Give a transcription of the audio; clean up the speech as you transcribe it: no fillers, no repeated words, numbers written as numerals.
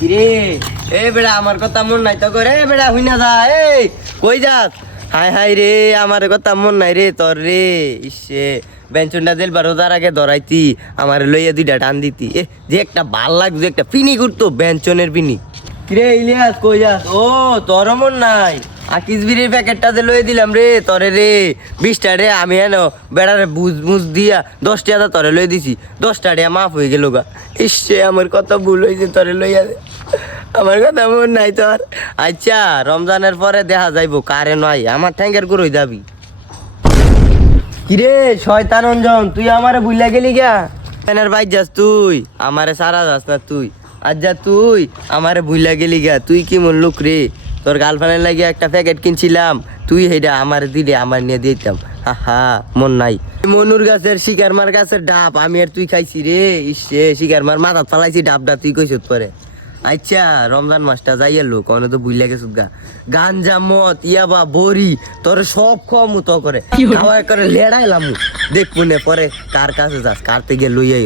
কিরে এ বেড়া আমার কথা মন নাই তো করে বেড়া হই না যা এই কই যাস হাই হাই রে আমার কথা মন নাই রে তোর রে ইসে বেঞ্চনটা দিল রোজার আগে ধরাইতি আমার লইয়া দুইটা টান দিতি এ যে একটা ভাল লাগছে একটা পিনি করতো বেঞ্চনের পিনি কিরে ইলিয়াস কই যাস ও তোর মন নাই আকিস বিড়ির প্যাকেটটা যে লইয়ে দিলাম রে তরে রে 20টা রে আমি এনো বেড়ারে বুঝ বুঝ দিয়া 10 টাকা তরে লইয়ে দিছি 10টা রে মাফ হয়ে গেল গা ইসে আমার কত ভুল হয়েছে তরে লইয়া আমার কথা মন নাই তোর আচ্ছা রমজানের পরে দেখা যাইবো কারে নয় আমার ঠ্যাঙ্গের গুরুই যাবি কিরে শয়তান অঞ্জন তুই আমারে ভুইলা গেলি গা এনার বাইক যাস তুই আমারে সারা যাস না তুই আজ যা তুই আমারে ভুইলা গেলি গা তুই কি মন লোক রে তোর গার্লফ্রেন্ডের লাগে একটা প্যাকেট কিনছিলাম তুই হেডা আমার দিলে আমার নিয়ে দিতাম হা মন নাই মনুর গাছের শিকার মার গাছের ডাব আমি আর তুই খাইছি রে ইসে শিকার মার মাথা ফালাইছি ডাবটা তুই কইছ পরে আচ্ছা রমজান মাসটা যাইয়া লোক অনে তো বুঝলে গেছ গা গাঞ্জা মদ ইয়াবা বড়ি তোর সব খাওয়ামু তো করে খাওয়া করে লেড়াইলাম দেখবো নে পরে কার কাছে যাস কার থেকে লইয়াই